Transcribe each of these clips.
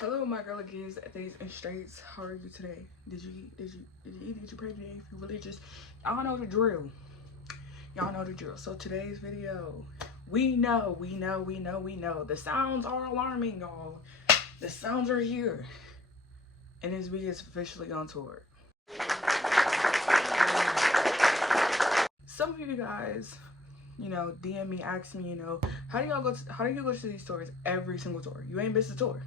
Hello, my girl gives things and straights. How are you today? Did you eat? Did you pray today? If you're religious, y'all know the drill. Y'all know the drill. So today's video, we know. The sounds are alarming, y'all. The sounds are here, and NSB is officially on tour. Some of you guys, DM me, ask me, how do you go to these tours every single tour? You ain't missed a tour.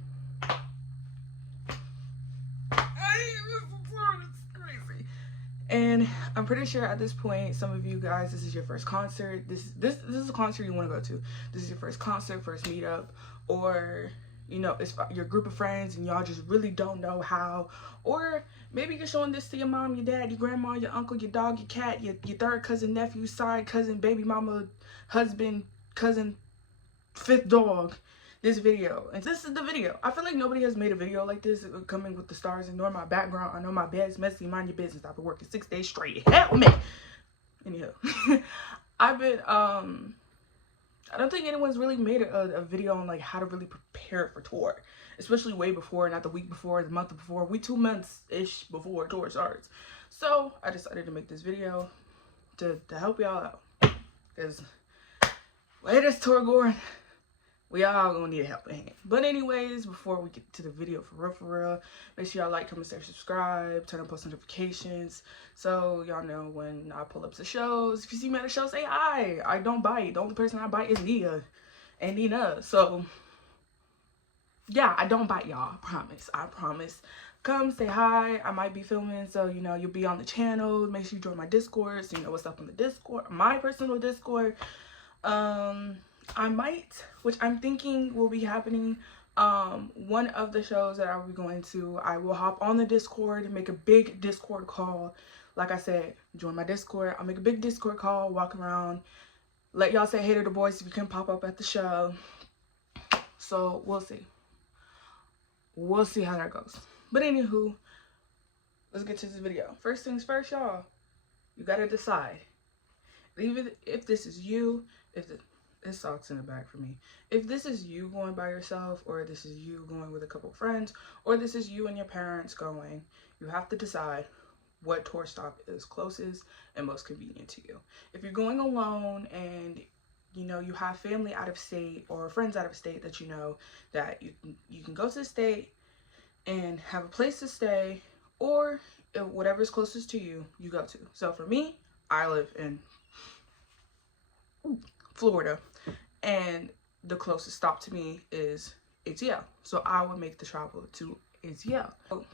And I'm pretty sure at this point, some of you guys, this is your first concert. This is a concert you want to go to. This is your first concert, first meetup, or it's your group of friends and y'all just really don't know how. Or maybe you're showing this to your mom, your dad, your grandma, your uncle, your dog, your cat, your third cousin, nephew, side cousin, baby mama, husband, cousin, fifth dog. This video, and this is the video. I feel like nobody has made a video like this coming with the stars. Ignore my background. I know my bed's messy. Mind your business. I've been working 6 days straight. Help me. Anyhow, I've been I don't think anyone's really made a video on like how to really prepare for tour, especially way before, not the week before, the month before. We 2 months ish before tour starts. So I decided to make this video to help y'all out, because way this tour going, we all gonna need a helping hand. But anyways, before we get to the video for real, make sure y'all like, comment, share, subscribe, turn on post notifications so y'all know when I pull up to shows. If you see me at a show, say hi. I don't bite. The only person I bite is Nia and Nina. So yeah, I don't bite, y'all. I promise. Come say hi. I might be filming, so you'll be on the channel. Make sure you join my Discord so you know what's up on the Discord, my personal Discord. I might, which I'm thinking will be happening, one of the shows that I will be going to, I will hop on the Discord and make a big Discord call. Like I said, join my Discord. I'll make a big Discord call, walk around, let y'all say hey to the boys if you can pop up at the show. So we'll see. We'll see how that goes. But anywho, let's get to this video. First things first, y'all. You gotta decide. Even if this is you, it sucks in the back for me. If this is you going by yourself, or this is you going with a couple friends, or this is you and your parents going, you have to decide what tour stop is closest and most convenient to you. If you're going alone and you have family out of state or friends out of state that that you can go to the state and have a place to stay, or whatever's closest to you, you go to. So for me, I live in Florida, and the closest stop to me is ATL, so I would make the travel to ATL. So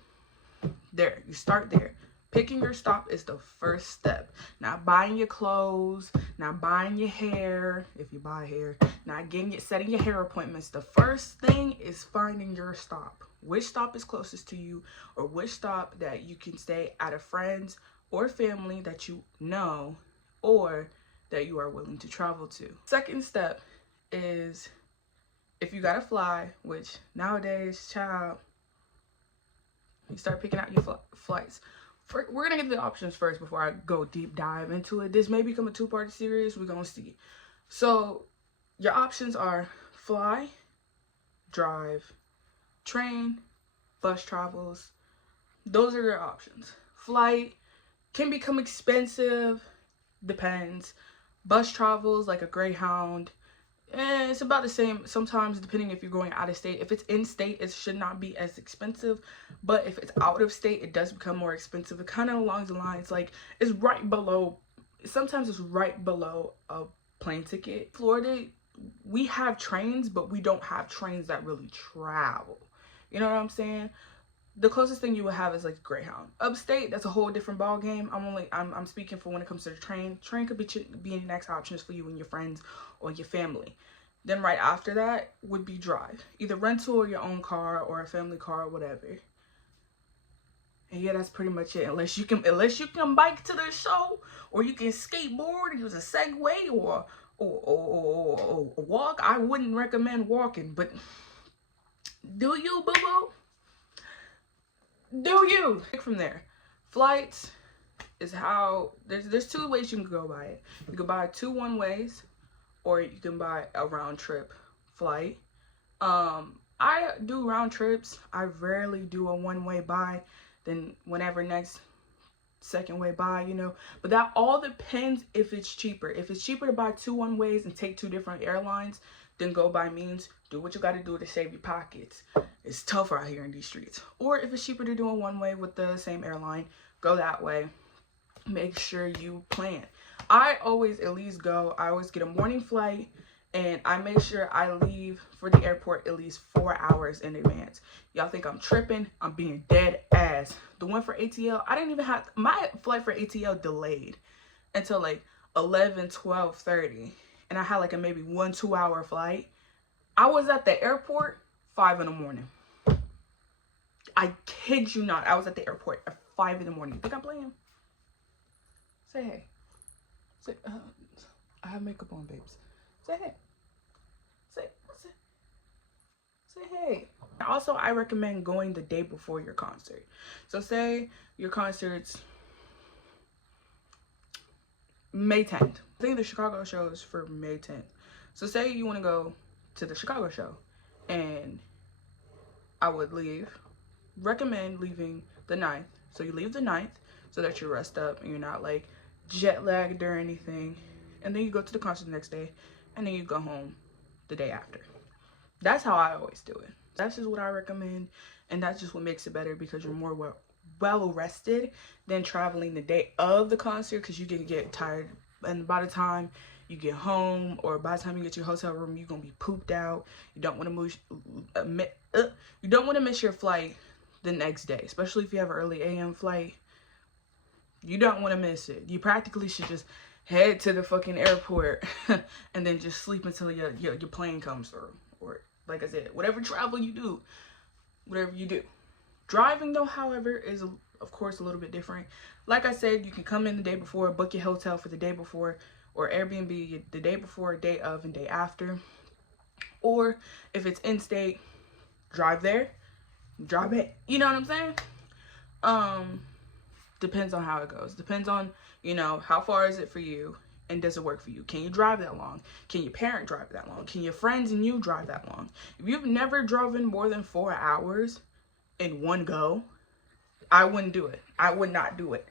there, you start there. Picking your stop is the first step. Not buying your clothes, not buying your hair, if you buy hair, not setting your hair appointments. The first thing is finding your stop. Which stop is closest to you, or which stop that you can stay at a friend's or family that you know, or that you are willing to travel to. Second step is, if you gotta fly, which nowadays, child, you start picking out your flights. We're gonna get the options first before I go deep dive into it. This may become a two-part series. We're gonna see. So your options are fly, drive, train, bus travels. Those are your options. Flight can become expensive, depends. Bus travels, like a Greyhound, it's about the same sometimes, depending if you're going out of state. If it's in state, it should not be as expensive, but if it's out of state, it does become more expensive. It kind of along the lines, like, it's right below, sometimes it's right below a plane ticket. Florida, we have trains, but we don't have trains that really travel. You know what I'm saying? The closest thing you would have is like Greyhound. Upstate, that's a whole different ball game. I'm speaking for when it comes to the train. Train could be the next options for you and your friends or your family. Then right after that would be drive, either rental or your own car or a family car or whatever. And yeah, that's pretty much it. Unless you can bike to the show, or you can skateboard, use a Segway, or walk. I wouldn't recommend walking, but do you, boo boo? Do you? From there, flights is how there's 2 ways you can go by it. You can buy 2 one-ways, or you can buy a round trip flight. I do round trips. I rarely do a one-way buy, then whenever next second way buy, you know. But that all depends if it's cheaper. If it's cheaper to buy 2 one-ways and take 2 different airlines, then go by means. Do what you got to do to save your pockets. It's tougher out here in these streets. Or if it's cheaper to do a one-way with the same airline, go that way. Make sure you plan. I always at least go, I always get a morning flight, and I make sure I leave for the airport at least 4 hours in advance. Y'all think I'm tripping? I'm being dead ass. The one for ATL, I didn't even have, my flight for ATL delayed until like 11, 12:30. And I had like a maybe 1-2 hour flight. I was at the airport 5 in the morning. I kid you not. I was at the airport at 5 in the morning. You think I'm playing? Say hey. Say, I have makeup on, babes. Say hey. Say hey. Also, I recommend going the day before your concert. So say your concert's May 10th. I think the Chicago show is for May 10th. So say you want to go to the Chicago show, and I would recommend leaving the 9th. So you leave the 9th so that you're rested up and you're not like jet lagged or anything. And then you go to the concert the next day, and then you go home the day after. That's how I always do it. That's just what I recommend, and that's just what makes it better, because you're more well rested than traveling the day of the concert, because you can get tired, and by the time you get home or by the time you get to your hotel room, you're gonna be pooped out. You don't want to miss your flight the next day, especially if you have an early AM flight. You don't want to miss it. You practically should just head to the fucking airport and then just sleep until your plane comes through. Or like I said, whatever travel you do, whatever you do. Driving though, however, is of course a little bit different. Like I said, you can come in the day before, book your hotel for the day before, or Airbnb the day before, day of, and day after. Or if it's in-state, drive there, drive it. You know what I'm saying? Depends on how it goes. Depends on, you know, how far is it for you, and does it work for you? Can you drive that long? Can your parent drive that long? Can your friends and you drive that long? If you've never driven more than 4 hours in one go, I wouldn't do it. I would not do it.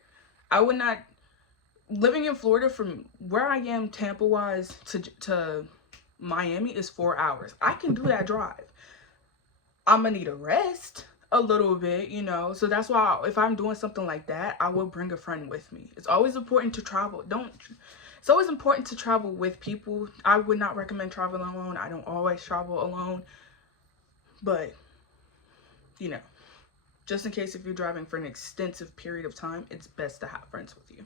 I would not. Living in Florida, from where I am Tampa wise to Miami is 4 hours. I can do that drive. I'm gonna need a rest a little bit, you know. So that's why if I'm doing something like that, I will bring a friend with me. It's always important to travel. It's always important to travel with people. I would not recommend traveling alone. I don't always travel alone. But, you know, just in case if you're driving for an extensive period of time, it's best to have friends with you.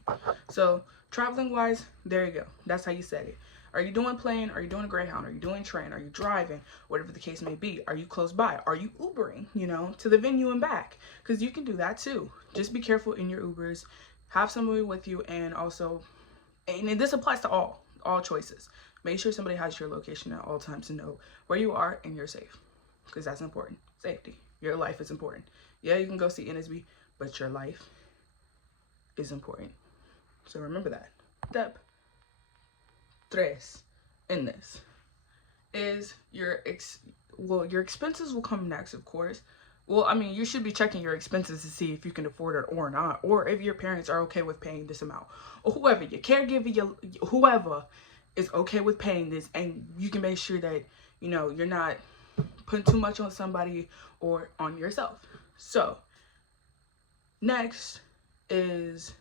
So traveling wise, there you go. That's how you set it. Are you doing plane? Are you doing a Greyhound? Are you doing train? Are you driving? Whatever the case may be. Are you close by? Are you Ubering, you know, to the venue and back? Because you can do that too. Just be careful in your Ubers. Have somebody with you, and also, and this applies to all choices. Make sure somebody has your location at all times to know where you are and you're safe. Because that's important. Safety. Your life is important. Yeah, you can go see NSB, but your life is important. So remember that. Step 3 in this is your expenses will come next, of course. Well, I mean, you should be checking your expenses to see if you can afford it or not, or if your parents are okay with paying this amount, or whoever, your caregiver, whoever is okay with paying this, and you can make sure that, you know, you're not putting too much on somebody or on yourself. So next is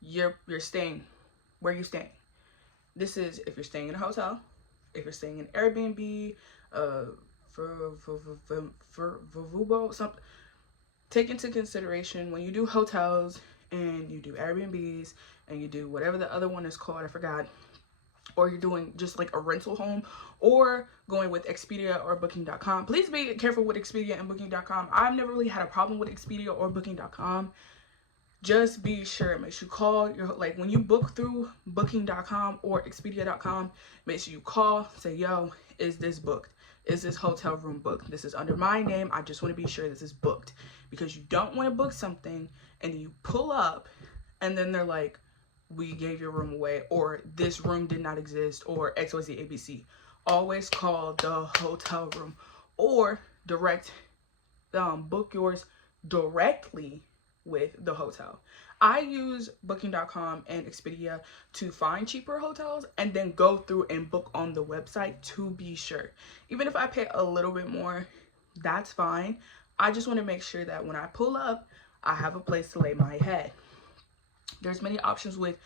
your staying, where you're staying. This is if you're staying in a hotel, if you're staying in Airbnb, for something. Take into consideration when you do hotels and you do Airbnbs and you do whatever the other one is called, I forgot, or you're doing just like a rental home, or going with Expedia or Booking.com. Please be careful with Expedia and Booking.com. I've never really had a problem with Expedia or Booking.com. Just be sure, make sure you call your, like when you book through Booking.com or Expedia.com, make sure you call, say, yo, is this booked? Is this hotel room booked? This is under my name. I just want to be sure this is booked, because you don't want to book something and you pull up and then they're like, we gave your room away, or this room did not exist, or XYZ ABC. Always call the hotel room or book yours directly with the hotel. I use booking.com and Expedia to find cheaper hotels and then go through and book on the website to be sure. Even if I pay a little bit more, that's fine. I just want to make sure that when I pull up, I have a place to lay my head. There's many options with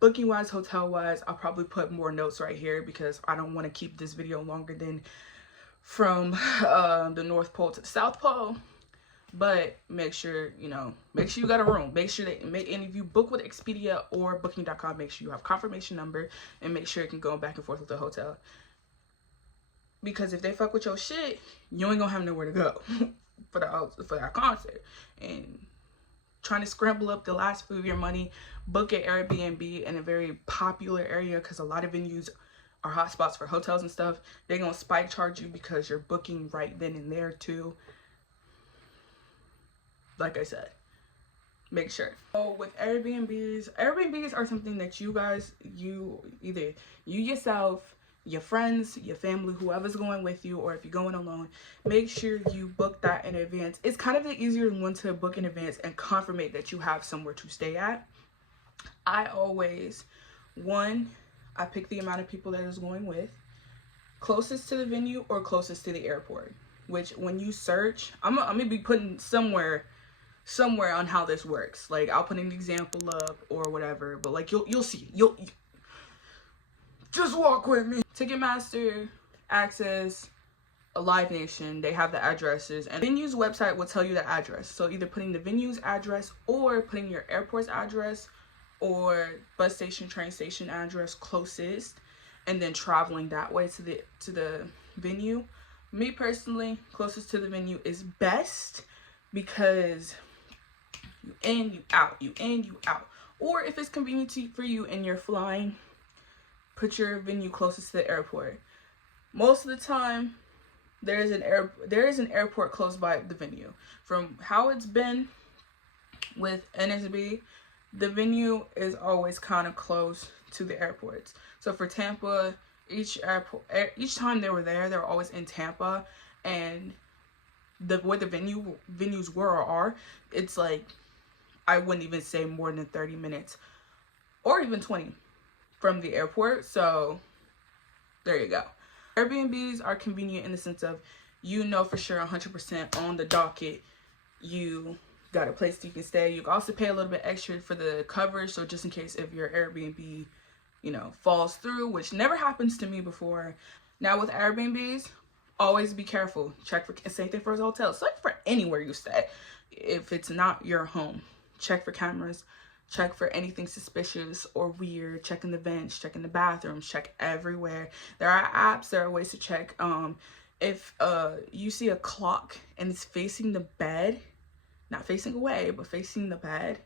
booking wise, hotel wise. I'll probably put more notes right here because I don't want to keep this video longer than from the North Pole to the South Pole. But make sure you got a room. Make sure that, and if you book with Expedia or booking.com, make sure you have confirmation number and make sure it can go back and forth with the hotel. Because if they fuck with your shit, you ain't gonna have nowhere to go for that concert. And trying to scramble up the last few of your money, book an Airbnb in a very popular area, because a lot of venues are hotspots for hotels and stuff. They're gonna spike charge you because you're booking right then and there too. Like I said, make sure. So with Airbnbs are something that you guys, either you yourself, your friends, your family, whoever's going with you, or if you're going alone, make sure you book that in advance. It's kind of the easier one to book in advance and confirm that you have somewhere to stay at. I always, I pick the amount of people that is going with, closest to the venue or closest to the airport, which when you search, I'm gonna be putting somewhere on how this works. Like, I'll put an example up or whatever, but like you'll see. You'll just walk with me. Ticketmaster, Access, Live Nation, they have the addresses, and venue's website will tell you the address. So either putting the venue's address or putting your airport's address or bus station, train station address closest, and then traveling that way to the venue. Me personally, closest to the venue is best, because you in, you out, you in, you out. Or if it's convenient for you and you're flying, put your venue closest to the airport. Most of the time, there is an airport close by the venue. From how it's been with NSB, the venue is always kind of close to the airports. So for Tampa, each time they were always in Tampa, and where the venues were or are, it's like, I wouldn't even say more than 30 minutes or even 20 from the airport. So there you go. Airbnbs are convenient in the sense of, for sure 100% on the docket you got a place you can stay. You can also pay a little bit extra for the coverage, so just in case if your Airbnb falls through, which never happens to me before. Now with Airbnbs, always be careful. Check for, same thing for hotels, check for anywhere you stay. If it's not your home, check for cameras, check for anything suspicious or weird, check in the vents, check in the bathrooms, check everywhere. There are apps, there are ways to check. If you see a clock and it's facing the bed, not facing away, but facing the bed,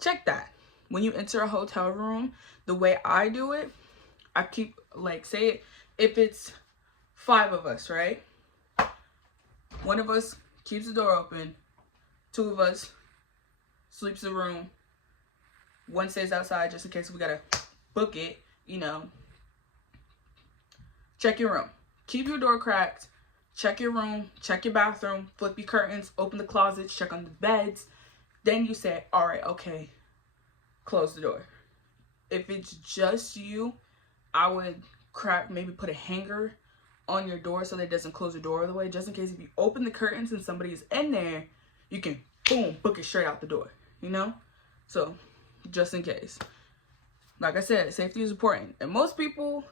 check that. When you enter a hotel room, the way I do it, I keep, like, say if it's 5 of us, right? One of us keeps the door open, 2 of us sleeps in the room, 1 stays outside just in case we gotta book it, Check your room. Keep your door cracked. Check your room, check your bathroom, flip your curtains, open the closets, check on the beds. Then you say, all right, okay, close the door. If it's just you, I would maybe put a hanger on your door so that it doesn't close the door all the way, just in case if you open the curtains and somebody is in there, you can, boom, book it straight out the door, So, just in case. Like I said, safety is important. And most people,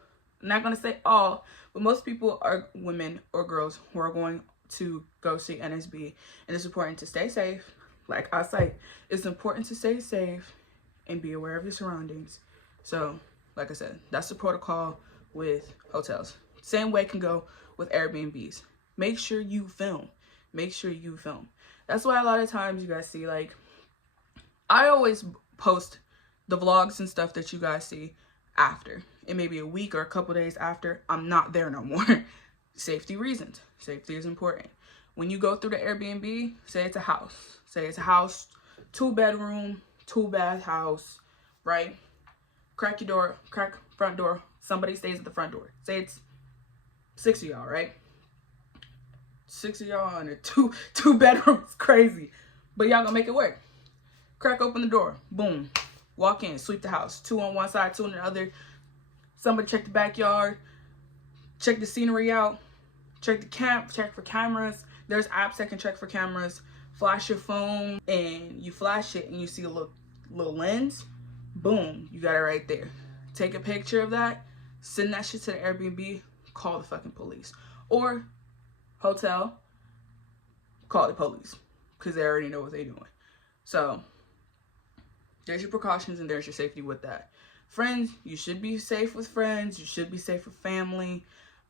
I'm not going to say all, but most people are women or girls who are going to go see NSB. And it's important to stay safe. Like I say, it's important to stay safe and be aware of your surroundings. So, like I said, that's the protocol with hotels. Same way can go with Airbnbs. Make sure you film. Make sure you film. That's why a lot of times you guys see, like, I always post the vlogs and stuff that you guys see after. It may be a week or a couple days after I'm not there no more. Safety reasons. Safety is important. When you go through the Airbnb, say it's a house. Say it's a house, 2-bedroom, 2-bath house, right? Crack your door, crack front door. Somebody stays at the front door. Say it's 6 of y'all, right? 6 of y'all in a two bedrooms. Crazy. But y'all gonna make it work. Crack open the door. Boom. Walk in. Sweep the house. 2 on one side, 2 on the other. Somebody check the backyard. Check the scenery out. Check the camp. Check for cameras. There's apps that can check for cameras. Flash your phone, and you flash it and you see a little lens. Boom. You got it right there. Take a picture of that. Send that shit to the Airbnb. Call the fucking police. Or hotel. Call the police. Because they already know what they're doing. So there's your precautions and there's your safety with that. Friends, you should be safe with friends. You should be safe with family.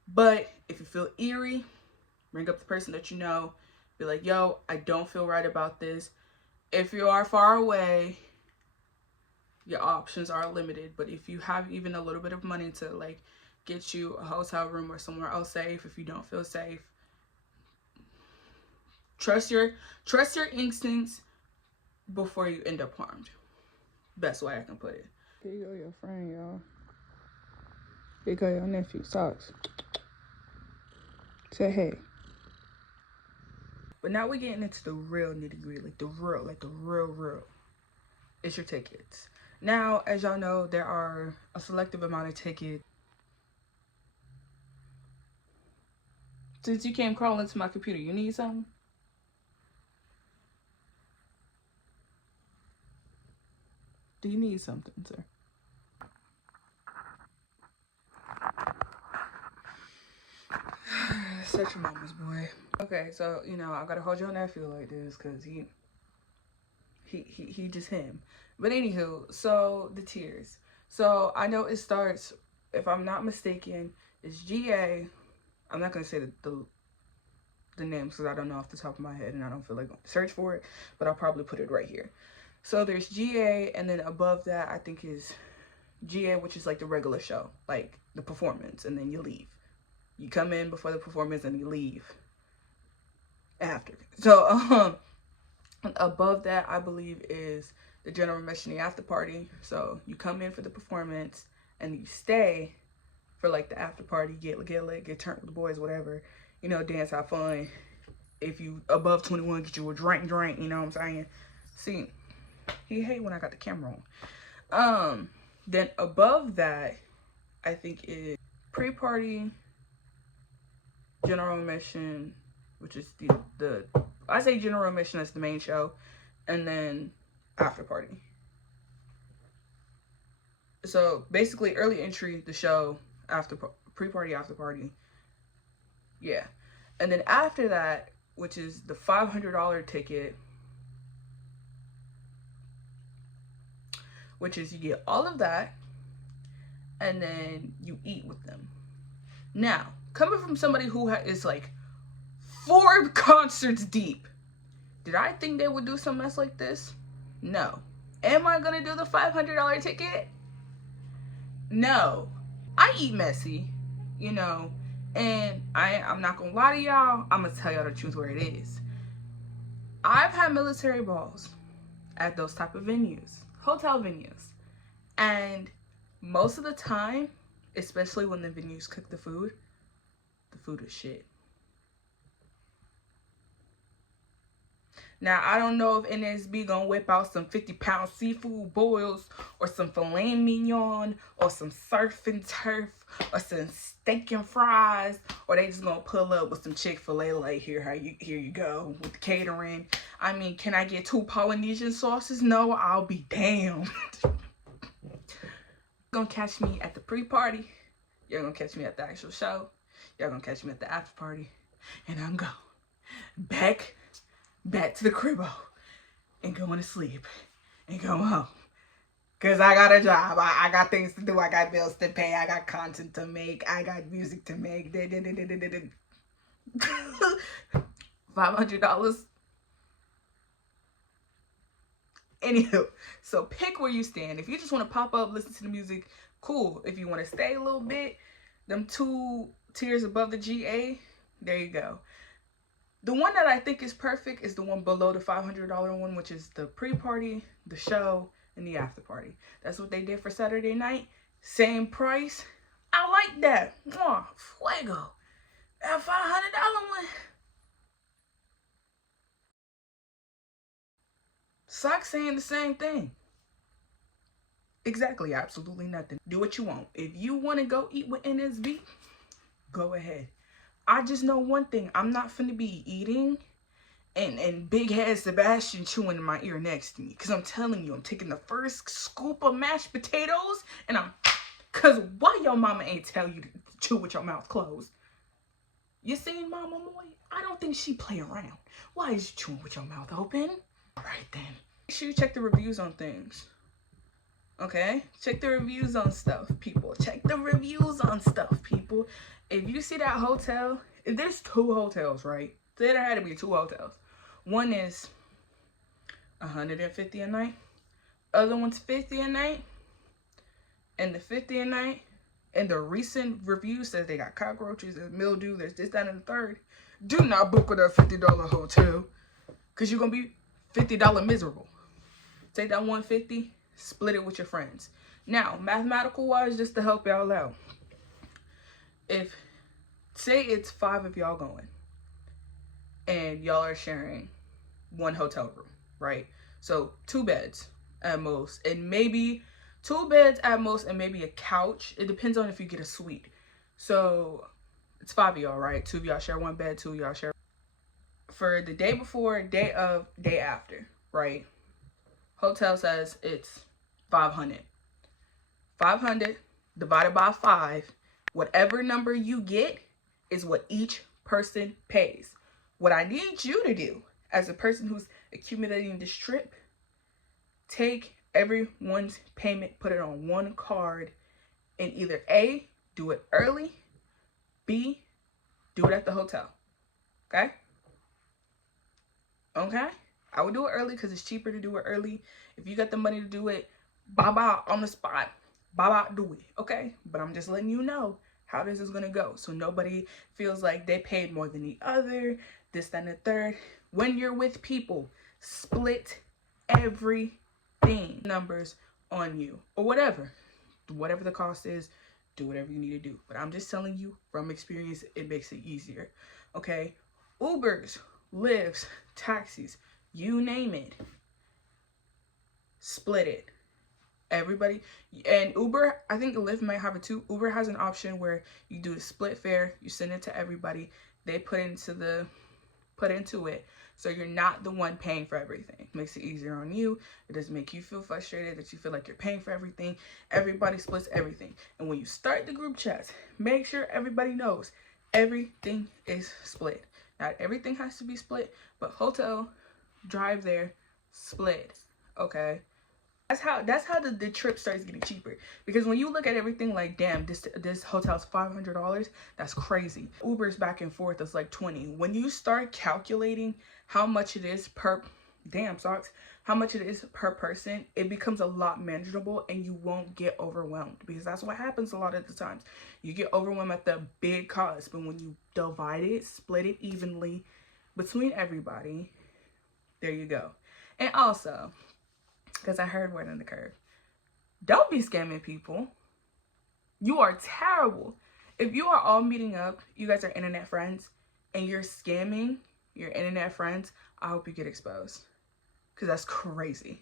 But if you feel eerie, ring up the person that you know. Be like, yo, I don't feel right about this. If you are far away, your options are limited. But if you have even a little bit of money to like get you a hotel room or somewhere else safe, if you don't feel safe, trust your instincts before you end up harmed. Best way I can put it. Here you go, your friend, y'all. Here you go, your nephew, Socks. Say hey. But now we're getting into the real nitty-gritty, like the real. It's your tickets. Now, as y'all know, there are a selective amount of tickets. Since you came crawling into my computer, you need something? Do you need something, sir? Such a mama's boy. Okay, so, you know, I gotta hold your nephew like this because he just him. But anywho, so the tiers. So I know it starts, if I'm not mistaken, it's GA. I'm not gonna say the names because I don't know off the top of my head and I don't feel like going to search for it, but I'll probably put it right here. So there's GA, and then above that I think is GA, which is like the regular show, like the performance, and then you leave. You come in before the performance and you leave after. So above that I believe is the general admission, the after party. So you come in for the performance and you stay for like the after party, get lit, get turned with the boys, whatever, you know, dance, have fun. If you above 21, get you a drink, you know what I'm saying? See, he hate when I got the camera on. Then above that I think is pre-party, general admission, which is the I say general admission as the main show, and then after party. So basically early entry, the show, after pre-party, after party, yeah. And then after that, which is the $500 ticket, which is you get all of that and then you eat with them. Now, coming from somebody who is like 4 concerts deep, did I think they would do some mess like this? No. Am I gonna do the $500 ticket? No. I eat messy, you know, and I'm not gonna lie to y'all. I'm gonna tell y'all the truth where it is. I've had military balls at those type of venues, hotel venues, and most of the time, especially when the venues cook the food is shit. Now, I don't know if NSB gonna whip out some 50-pound seafood boils or some filet mignon or some surf and turf or some steak and fries, or they just gonna pull up with some Chick-fil-A like, here you go with the catering. I mean, can I get 2 Polynesian sauces? No, I'll be damned. Gonna catch me at the pre-party. You're gonna catch me at the actual show. Y'all gonna catch me at the after party. And I'm going back to the cribbo and going to sleep and going home. Because I got a job. I got things to do. I got bills to pay. I got content to make. I got music to make. $500. Anywho, so pick where you stand. If you just want to pop up, listen to the music, cool. If you want to stay a little bit, them 2 tiers above the GA, there you go. The one that I think is perfect is the one below the $500 one, which is the pre-party, the show, and the after party. That's what they did for Saturday night. Same price. I like that. Mwah, fuego. That $500 one. Sock saying the same thing. Exactly, absolutely nothing. Do what you want. If you want to go eat with NSB, go ahead. I just know one thing. I'm not finna be eating and big head Sebastian chewing in my ear next to me. Because I'm telling you, I'm taking the first scoop of mashed potatoes and because why your mama ain't tell you to chew with your mouth closed? You seen Mama Moy? I don't think she play around. Why is you chewing with your mouth open? Alright then. Make sure you check the reviews on things. Okay? Check the reviews on stuff, people. Check the reviews on stuff, people. If you see that hotel, if there's 2 hotels, right? Say there had to be 2 hotels. One is $150 a night. Other one's $50 a night. And the 50 a night, and the recent review says they got cockroaches, there's mildew, there's this, that, and the third. Do not book with a $50 hotel, because you're going to be $50 miserable. Take that $150, split it with your friends. Now, mathematical wise, just to help y'all out, if, say it's 5 of y'all going, and y'all are sharing 1 hotel room, right? So 2 beds at most, and maybe 2 beds at most, and maybe a couch. It depends on if you get a suite. So it's 5 of y'all, right? 2 of y'all share 1 bed, 2 of y'all share. For the day before, day of, day after, right? Hotel says it's 500. 500 divided by 5. Whatever number you get is what each person pays. What I need you to do as a person who's accumulating this trip, take everyone's payment, put it on 1 card, and either A, do it early, B, do it at the hotel. Okay? Okay? I would do it early because it's cheaper to do it early. If you got the money to do it, bye-bye on the spot. Bye-bye, do it. Okay? But I'm just letting you know how this is going to go. So nobody feels like they paid more than the other, this, that, and the third. When you're with people, split everything. Numbers on you. Or whatever. Whatever the cost is, do whatever you need to do. But I'm just telling you from experience, it makes it easier. Okay? Ubers, Lyfts, taxis, you name it. Split it. Everybody. And Uber, I think Lyft might have it too. Uber has an option where you do a split fare, you send it to everybody, they put into it, so you're not the one paying for everything. Makes it easier on you. It doesn't make you feel frustrated that you feel like you're paying for everything. Everybody splits everything. And when you start the group chats, make sure everybody knows everything is split. Not everything has to be split, but hotel, drive there, split. Okay? That's how the trip starts getting cheaper. Because when you look at everything like, damn, this hotel's $500, that's crazy. Uber's back and forth is like $20. When you start calculating how much it is per, damn socks, how much it is per person, it becomes a lot manageable and you won't get overwhelmed. Because that's what happens a lot of the times. You get overwhelmed at the big cost, but when you divide it, split it evenly between everybody, there you go. And also, because I heard word on the curve, don't be scamming people. You are terrible. If you are all meeting up, you guys are internet friends, and you're scamming your internet friends, I hope you get exposed. Because that's crazy.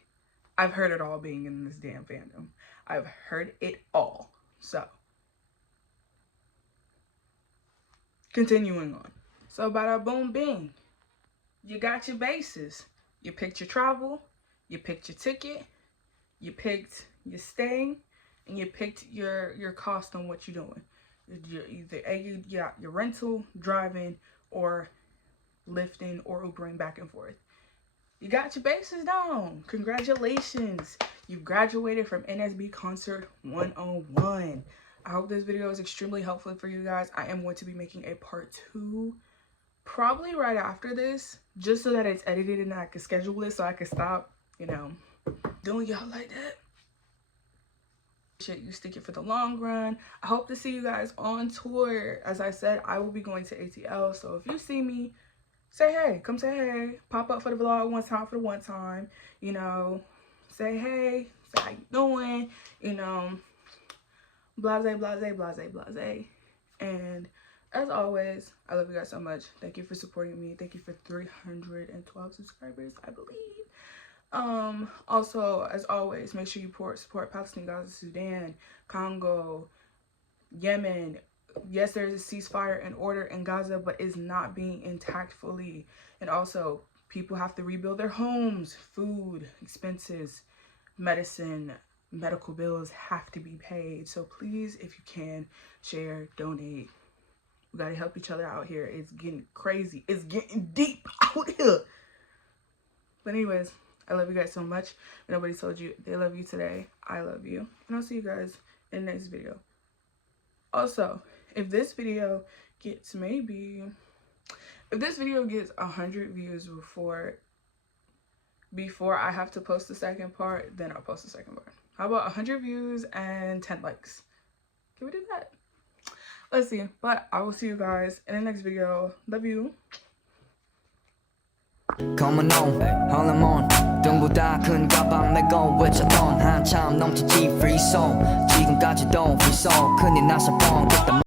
I've heard it all being in this damn fandom. I've heard it all. So, continuing on. So, bada boom bing. You got your bases. You picked your travel. You picked your ticket, you picked your staying, and you picked your cost on what you're doing. You got your rental, driving, or lifting, or Ubering back and forth. You got your bases down. Congratulations. You graduated from NSB Concert 101. I hope this video is extremely helpful for you guys. I am going to be making a part 2 probably right after this, just so that it's edited and I can schedule it so I can stop, you know, doing y'all like that. You stick it for the long run. I hope to see you guys on tour. As I said, I will be going to ATL, so if you see me, say hey. Come say hey. Pop up for the vlog one time, you know, say hey, say how you doing, you know, blase, blase, blase, blase. And as always, I love you guys so much. Thank you for supporting me. Thank you for 312 subscribers, I believe. Also, as always, make sure you support Palestine, Gaza, Sudan, Congo, Yemen. Yes, there's a ceasefire in order in Gaza, but it's not being intact fully. And also, people have to rebuild their homes, food, expenses, medicine, medical bills have to be paid. So please, if you can, share, donate. We gotta help each other out here. It's getting crazy. It's getting deep out here. But anyways, I love you guys so much. If nobody told you they love you today, I love you. And I'll see you guys in the next video. Also, if this video gets if this video gets 100 views before I have to post the second part, then I'll post the second part. How about 100 views and 10 likes? Can we do that? Let's see. But I will see you guys in the next video. Love you. Come on, hormone 둥고 다 큰 가방 메고 외쳤던 한참 넘치지 free soul 지금까지도 free soul 큰일 나서 뻥